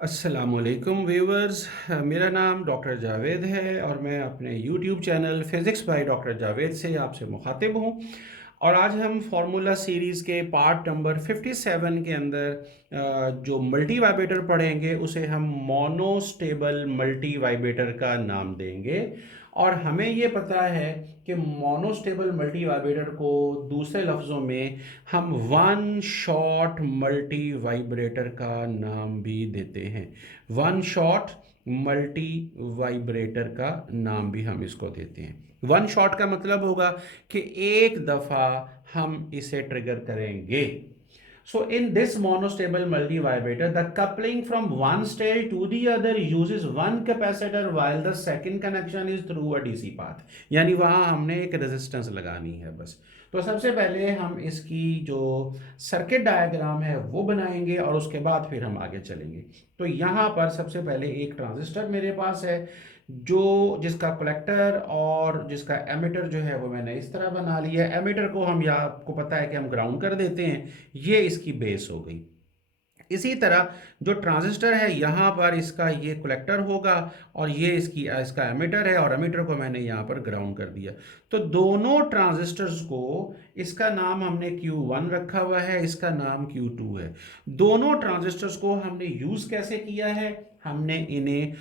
अस्सलामुअलैकुम व्यूवर्स। मेरा नाम डॉक्टर जावेद है और मैं अपने YouTube channel physics by doctor Javed से आपसे मुखातिब हूँ। और आज हम फार्मूला सीरीज़ के पार्ट नंबर 57 के अंदर जो मल्टी वाइब्रेटर पढ़ेंगे उसे हम मोनोस्टेबल मल्टी वाइब्रेटर का नाम देंगे। और हमें ये पता है कि मोनोस्टेबल मल्टी वाइब्रेटर को दूसरे लफ्ज़ों में हम वन शॉट मल्टी वाइब्रेटर का नाम भी देते हैं। वन शॉट मल्टी वाइब्रेटर का नाम भी हम इसको देते हैं। वन शॉट का मतलब होगा कि एक दफ़ा हम इसे ट्रिगर करेंगे। So in this monostable multivibrator, the coupling from one state to the other uses one capacitor while the second connection is through a DC path. यानी वहाँ हमने एक रेजिस्टेंस लगानी है बस। तो सबसे पहले हम इसकी जो सर्किट डायग्राम है वो बनाएंगे और उसके बाद फिर हम आगे चलेंगे। तो यहाँ पर सबसे पहले एक ट्रांजिस्टर मेरे पास है जो जिसका कलेक्टर और जिसका एमिटर जो है वो मैंने इस तरह बना लिया। एमिटर को हम यहाँ आपको पता है कि हम ग्राउंड कर देते हैं। ये इसकी बेस हो गई। इसी तरह जो ट्रांजिस्टर है यहाँ पर इसका ये कलेक्टर होगा और ये इसका एमिटर है और एमिटर को मैंने यहाँ पर ग्राउंड कर दिया। तो दोनों ट्रांजिस्टर्स को इसका नाम हमने Q1 रखा हुआ है, इसका नाम Q2 है। दोनों ट्रांजिस्टर्स को हमने यूज कैसे किया है? हमने इन्हें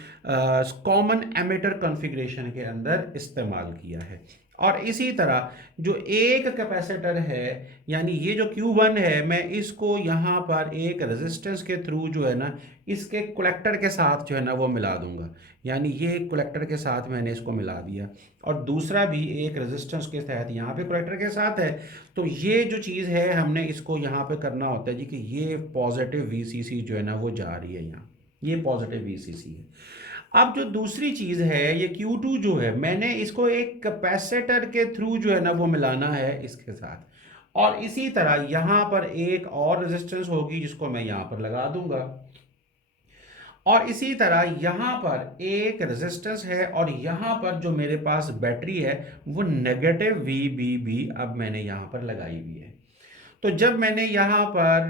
कॉमन एमिटर कॉन्फ़िगरेशन के अंदर इस्तेमाल किया है। और इसी तरह जो एक कैपेसिटर है यानी ये जो Q1 है मैं इसको यहाँ पर एक रेजिस्टेंस के थ्रू जो है ना इसके कलेक्टर के साथ जो है ना वो मिला दूंगा। यानी ये एक कलेक्टर के साथ मैंने इसको मिला दिया और दूसरा भी एक रेजिस्टेंस के तहत यहाँ पे कलेक्टर के साथ है। तो ये जो चीज़ है हमने इसको यहाँ पे करना होता है जी कि ये पॉजिटिव VCC जो है ना वो जा रही है यहाँ, ये पॉजिटिव VCC है। अब जो दूसरी चीज है ये Q2 जो है मैंने इसको एक कैपेसिटर के थ्रू जो है ना वो मिलाना है इसके साथ। और इसी तरह यहां पर एक और रेजिस्टेंस होगी जिसको मैं यहां पर लगा दूंगा। और इसी तरह यहां पर एक रेजिस्टेंस है और यहां पर जो मेरे पास बैटरी है वो नेगेटिव VBB अब मैंने यहां पर लगाई हुई है। तो जब मैंने यहाँ पर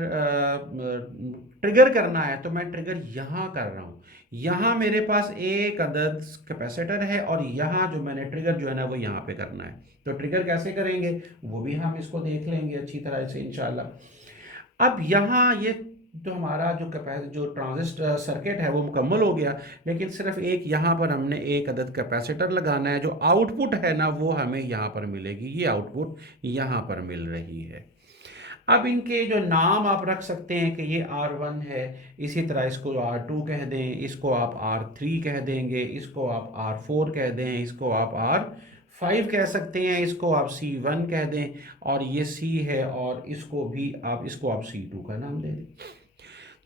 ट्रिगर करना है तो मैं ट्रिगर यहाँ कर रहा हूँ। यहाँ मेरे पास एक अदद कैपेसिटर है और यहाँ जो मैंने ट्रिगर जो है ना वो यहाँ पे करना है। तो ट्रिगर कैसे करेंगे वो भी हम इसको देख लेंगे अच्छी तरह से इंशाल्लाह। अब यहाँ ये जो हमारा जो ट्रांजिस्टर सर्किट है वो मुकम्मल हो गया। लेकिन सिर्फ एक यहाँ पर हमने एक अदद कैपेसिटर लगाना है। जो आउटपुट है ना वो हमें यहाँ पर मिलेगी, ये आउटपुट यहाँ पर मिल रही है। अब इनके जो नाम आप रख सकते हैं कि ये R1 है, इसी तरह इसको R2 कह दें, इसको आप R3 कह देंगे, इसको आप R4 कह दें, इसको आप R5 कह सकते हैं, इसको आप C1 कह दें और ये C है और इसको आप C2 का नाम दे दें।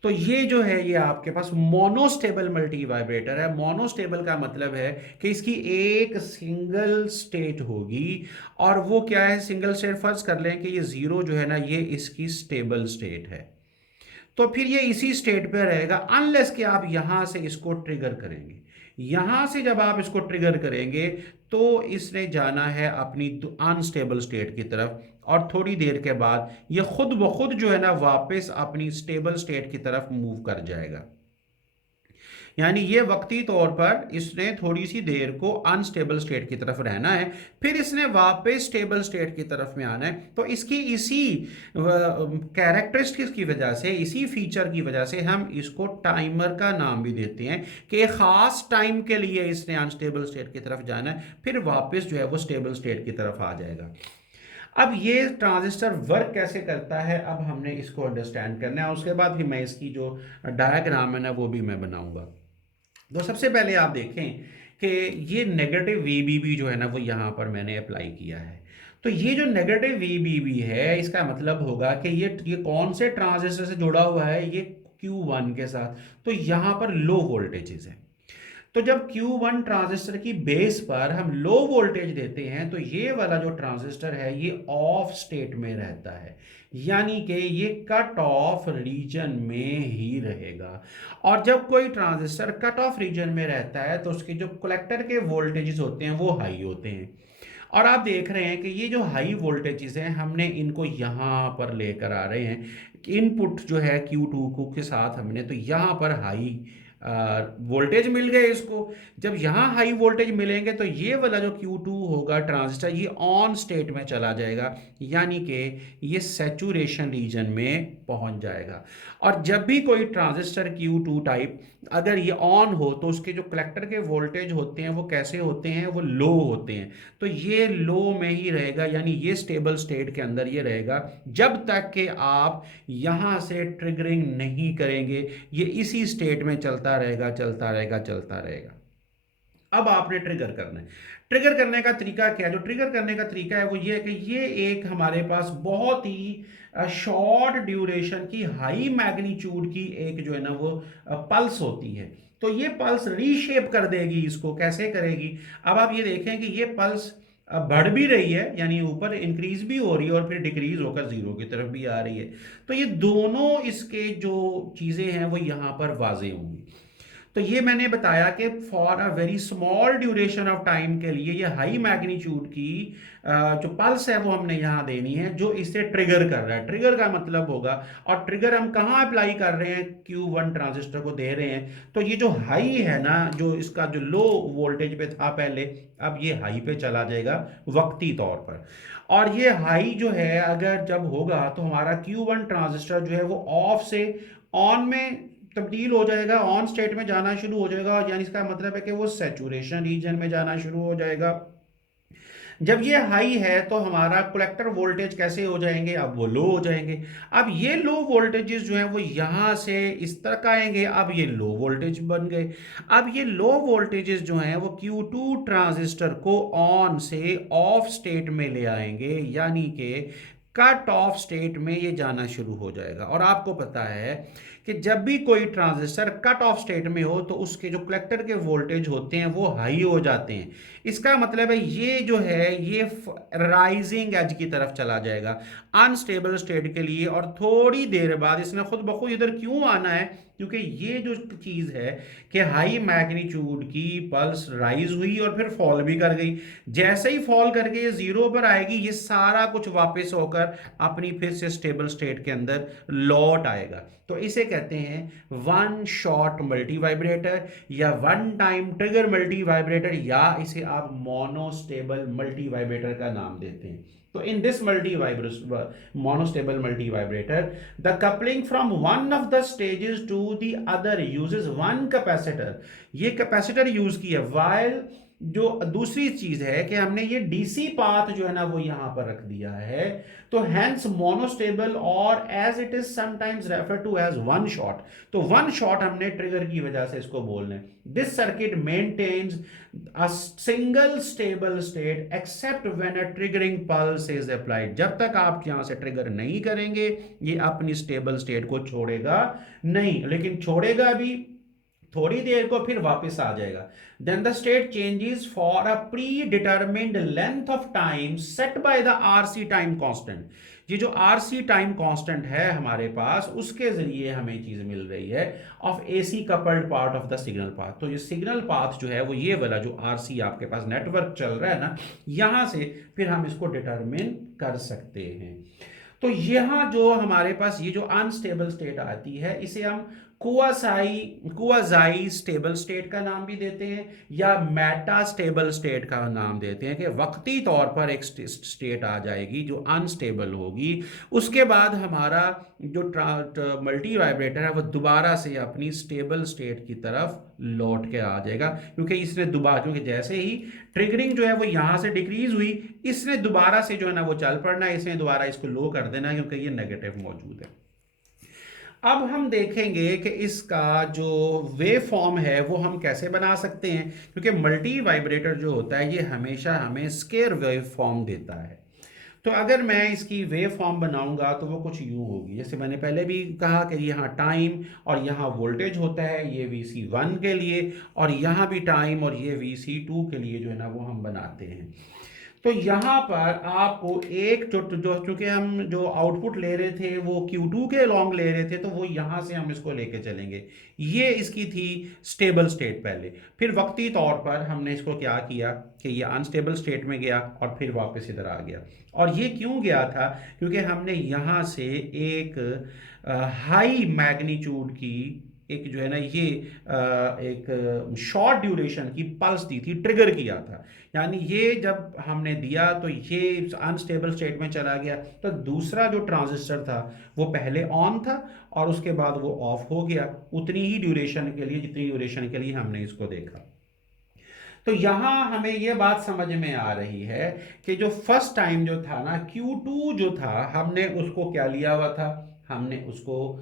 तो ये जो है ये आपके पास मोनोस्टेबल मल्टी वाइब्रेटर है। मोनोस्टेबल का मतलब है कि इसकी एक सिंगल स्टेट होगी। और वो क्या है सिंगल स्टेट? फर्ज कर लें कि ये जीरो जो है ना ये इसकी स्टेबल स्टेट है। तो फिर ये इसी स्टेट पे रहेगा अनलेस कि आप यहां से इसको ट्रिगर करेंगे। यहां से जब आप इसको ट्रिगर करेंगे तो इसने जाना है अपनी अनस्टेबल स्टेट की तरफ और थोड़ी देर के बाद ये खुद ब खुद जो है ना वापस अपनी स्टेबल स्टेट की तरफ मूव कर जाएगा। यानी ये वक्ती तौर पर इसने थोड़ी सी देर को अनस्टेबल स्टेट की तरफ रहना है, फिर इसने वापस स्टेबल स्टेट की तरफ में आना है। तो इसकी इसी कैरेक्टरिस्टिक्स की वजह से, इसी फीचर की वजह से हम इसको टाइमर का नाम भी देते हैं कि एक खास टाइम के लिए इसने अनस्टेबल स्टेट की तरफ जाना है, फिर वापस जो है वो स्टेबल स्टेट की तरफ आ जाएगा। अब ये ट्रांजिस्टर वर्क कैसे करता है अब हमने इसको अंडरस्टैंड करना है। उसके बाद फिर मैं इसकी जो डायग्राम है ना वो भी मैं बनाऊंगा। तो सबसे पहले आप देखें कि ये नेगेटिव VBB जो है ना वो यहाँ पर मैंने अप्लाई किया है। तो ये जो नेगेटिव VBB है इसका मतलब होगा कि ये कौन से ट्रांजिस्टर से जुड़ा हुआ है? ये Q1 के साथ। तो यहाँ पर लो वोल्टेजेस है। तो जब Q1 ट्रांजिस्टर की बेस पर हम लो वोल्टेज देते हैं तो ये वाला जो ट्रांजिस्टर है ये ऑफ स्टेट में रहता है। यानी कि ये कट ऑफ रीजन में ही रहेगा। और जब कोई ट्रांजिस्टर कट ऑफ रीजन में रहता है तो उसके जो कलेक्टर के वोल्टेजेस होते हैं वो हाई होते हैं और आप देख रहे हैं कि ये जो हाई वोल्टेजेस हैं हमने इनको यहाँ पर लेकर आ रहे हैं, इनपुट जो है Q2 को के साथ हमने तो यहाँ पर हाई वोल्टेज मिल गए इसको। जब यहाँ हाई वोल्टेज मिलेंगे तो ये वाला जो Q2 होगा ट्रांजिस्टर ये ऑन स्टेट में चला जाएगा, यानी कि ये सैचुरेशन रीजन में पहुंच जाएगा। और जब भी कोई ट्रांजिस्टर Q2 टाइप अगर ये ऑन हो तो उसके जो कलेक्टर के वोल्टेज होते हैं वो कैसे होते हैं, वो लो होते हैं। तो ये लो में ही रहेगा, यानी ये स्टेबल स्टेट के अंदर ये रहेगा जब तक कि आप यहां से ट्रिगरिंग नहीं करेंगे। ये इसी स्टेट में चलता रहेगा चलता रहेगा चलता रहेगा। अब आपने ट्रिगर करना है। ट्रिगर करने का तरीका क्या है? जो ट्रिगर करने का तरीका है वो ये है कि ये एक हमारे पास बहुत ही शॉर्ट ड्यूरेशन की हाई मैग्नीट्यूड की एक जो है ना वो पल्स होती है। तो ये पल्स रीशेप कर देगी इसको। कैसे करेगी? अब आप ये देखें कि ये पल्स बढ़ भी रही है, यानी ऊपर इंक्रीज भी हो रही है और फिर डिक्रीज होकर जीरो की तरफ भी आ रही है। तो ये दोनों इसके जो चीजें हैं वो यहां पर वाजे होंगी। तो ये मैंने बताया कि for a very small duration of time के लिए ये हाई मैग्नीट्यूड की जो पल्स है वो हमने यहाँ देनी है जो इसे ट्रिगर कर रहा है। ट्रिगर का मतलब होगा, और ट्रिगर हम कहाँ अप्लाई कर रहे हैं? Q1 ट्रांजिस्टर को दे रहे हैं। तो ये जो हाई है ना, जो इसका जो लो वोल्टेज पे था पहले, अब ये हाई पे चला जाएगा वक्ती तौर पर। और ये हाई जो है अगर जब होगा तो हमारा Q1 ट्रांजिस्टर जो है वो ऑफ से ऑन में तब्दील हो जाएगा, ऑन स्टेट में जाना शुरू हो जाएगा। यानी इसका मतलब है कि वो सैचुरेशन रीजन में जाना शुरू हो जाएगा। जब ये हाई है तो हमारा कलेक्टर वोल्टेज कैसे हो जाएंगे? अब वो लो हो जाएंगे। अब ये लो वोल्टेजेस जो हैं वो यहां से इस तक आएंगे, अब ये लो वोल्टेज बन गए। अब ये लो वोल्टेजेस जो हैं वो Q2 ट्रांजिस्टर को ऑन से ऑफ स्टेट में ले आएंगे, यानी कि कट ऑफ स्टेट में ये जाना शुरू हो जाएगा। और आपको पता है कि जब भी कोई ट्रांजिस्टर कट ऑफ स्टेट में हो तो उसके जो कलेक्टर के वोल्टेज होते हैं वो हाई हो जाते हैं। इसका मतलब है ये जो है ये राइजिंग एज की तरफ चला जाएगा अनस्टेबल स्टेट के लिए। और थोड़ी देर बाद इसने खुद ब खुद इधर क्यों आना है? क्योंकि ये जो चीज है कि हाई मैग्नीट्यूड की पल्स राइज हुई और फिर फॉल भी कर गई। जैसे ही फॉल करके ये जीरो पर आएगी ये सारा कुछ वापस होकर अपनी फिर से स्टेबल स्टेट के अंदर लौट आएगा। तो इसे कहते हैं वन शॉट मल्टी वाइब्रेटर या one time trigger multi vibrator, या इसे आप मोनोस्टेबल मल्टी वाइब्रेटर का नाम देते हैं। तो in this monostable multivibrator, the coupling from one of the stages to the other uses one capacitor। ये कैपेसिटर यूज किया। while जो दूसरी चीज है कि हमने ये डीसी पाथ जो है ना वो यहां पर रख दिया है। तो हैंस मोनोस्टेबल और as it is sometimes refer to as one shot. तो वन शॉट हमने ट्रिगर की वजह से इसको बोलने। This circuit maintains a single stable state except when a triggering pulse is applied. जब तक आप यहां से ट्रिगर नहीं करेंगे ये अपनी स्टेबल स्टेट को छोड़ेगा नहीं, लेकिन छोड़ेगा भी थोड़ी देर को फिर वापस आ जाएगा। Then the state changes for a predetermined length of time set by the RC time constant. ये जो आरसी टाइम कांस्टेंट है हमारे पास उसके जरिए हमें चीज मिल रही है of AC coupled part of the signal path. तो ये सिग्नल पाथ जो है वो ये वाला जो आरसी आपके पास नेटवर्क चल रहा है ना, यहां से फिर हम इसको डिटरमिन कर सकते हैं। तो यहां जो हमारे पास ये जो अनस्टेबल स्टेट आती है इसे हम क्वाजाई स्टेबल स्टेट का नाम भी देते हैं या मेटा स्टेबल स्टेट का नाम देते हैं कि वक्ती तौर पर एक स्टेट आ जाएगी जो अनस्टेबल होगी। उसके बाद हमारा जो मल्टी वाइब्रेटर है वो दोबारा से अपनी स्टेबल स्टेट की तरफ लौट के आ जाएगा, क्योंकि इसने दोबारा, क्योंकि जैसे ही ट्रिगरिंग जो है वो यहां से डिक्रीज हुई इसने दोबारा से जो है ना वो चल पड़ना है, इसने दोबारा इसको लो कर देना है क्योंकि ये नेगेटिव मौजूद है। अब हम देखेंगे कि इसका जो वेव फॉर्म है वो हम कैसे बना सकते हैं, क्योंकि मल्टी वाइब्रेटर जो होता है ये हमेशा हमें स्केयर वेव फॉर्म देता है। तो अगर मैं इसकी वेव फॉर्म बनाऊंगा तो वो कुछ यूं होगी, जैसे मैंने पहले भी कहा कि यहाँ टाइम और यहाँ वोल्टेज होता है, ये VC1 के लिए, और यहाँ भी टाइम और ये VC2 के लिए जो है ना वो हम बनाते हैं। तो यहाँ पर आपको एक जो चूंकि हम जो आउटपुट ले रहे थे वो Q2 के लॉन्ग ले रहे थे, तो वो यहाँ से हम इसको लेके चलेंगे। ये इसकी थी स्टेबल स्टेट पहले, फिर वक्ती तौर पर हमने इसको क्या किया कि ये अनस्टेबल स्टेट में गया और फिर वापस इधर आ गया। और ये क्यों गया था? क्योंकि हमने यहाँ से एक हाई मैग्नीट्यूड की एक जो है ना ये एक शॉर्ट ड्यूरेशन की पल्स दी थी, ट्रिगर किया था। यानी ये जब हमने दिया तो ये अनस्टेबल स्टेट में चला गया, तो दूसरा जो ट्रांजिस्टर था वो पहले ऑन था और उसके बाद वो ऑफ हो गया, उतनी ही ड्यूरेशन के लिए जितनी ड्यूरेशन के लिए हमने इसको देखा। तो यहां हमें ये बात समझ में आ रही है कि जो फर्स्ट टाइम जो था ना Q2 जो था, हमने उसको क्या लिया हुआ था, हमने उसको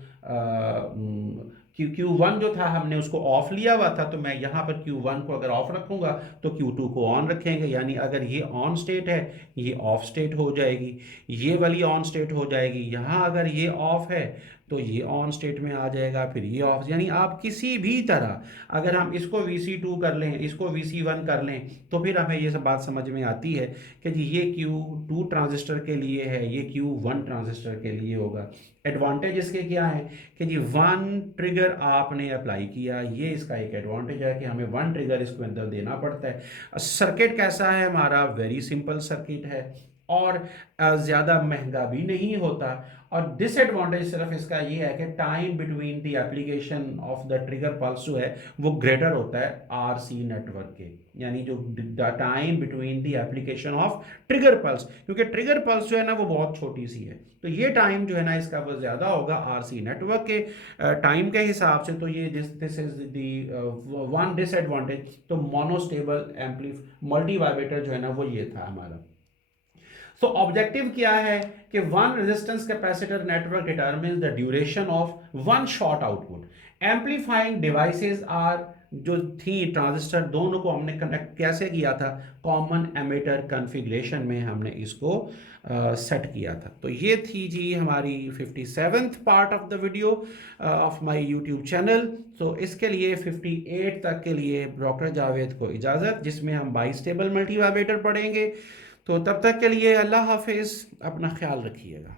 Q1 जो था हमने उसको ऑफ लिया हुआ था। तो मैं यहाँ पर Q1 को अगर ऑफ रखूंगा तो Q2 को ऑन रखेंगे, यानी अगर ये ऑन स्टेट है ये ऑफ स्टेट हो जाएगी, ये वाली ऑन स्टेट हो जाएगी। यहाँ अगर ये ऑफ है तो ये ऑन स्टेट में आ जाएगा, फिर ये ऑफ। यानी आप किसी भी तरह अगर हम इसको VC2 कर लें, इसको VC1 कर लें, तो फिर हमें ये सब बात समझ में आती है कि जी ये Q2 ट्रांजिस्टर के लिए है, ये Q1 ट्रांजिस्टर के लिए होगा। एडवांटेज इसके क्या है कि जी वन ट्रिगर आपने अप्लाई किया, ये इसका एक एडवांटेज है कि हमें वन ट्रिगर इसको अंदर देना पड़ता है। सर्किट कैसा है हमारा? वेरी सिंपल सर्किट है और ज़्यादा महंगा भी नहीं होता। और डिसएडवांटेज सिर्फ इसका ये है कि time between the application of the trigger pulse जो है वो ग्रेटर होता है आरसी नेटवर्क के, यानी जो time between the application of trigger pulse, क्योंकि ट्रिगर पल्स जो है ना वो बहुत छोटी सी है, तो ये टाइम जो है ना इसका वो ज़्यादा होगा आरसी नेटवर्क के टाइम के हिसाब से। तो ये this is the one disadvantage. तो मोनोस्टेबल एम्पली मल्टी वाइब्रेटर जो है ना वो ये था हमारा। सो ऑब्जेक्टिव क्या है कि one resistance capacitor network determines the duration of one short output. Amplifying devices are जो थी ट्रांजिस्टर, दोनों को हमने कनेक्ट कैसे किया था? कॉमन एमिटर कॉन्फ़िगरेशन में हमने इसको सेट किया था। तो ये थी जी हमारी 57th part of the video of my YouTube channel. So इसके लिए 58 तक के लिए डॉक्टर जावेद को इजाज़त, जिसमें हम बाइस्टेबल मल्टी वाइब्रेटर पढ़ेंगे। तो तब तक के लिए अल्लाह हाफिज़, अपना ख्याल रखिएगा।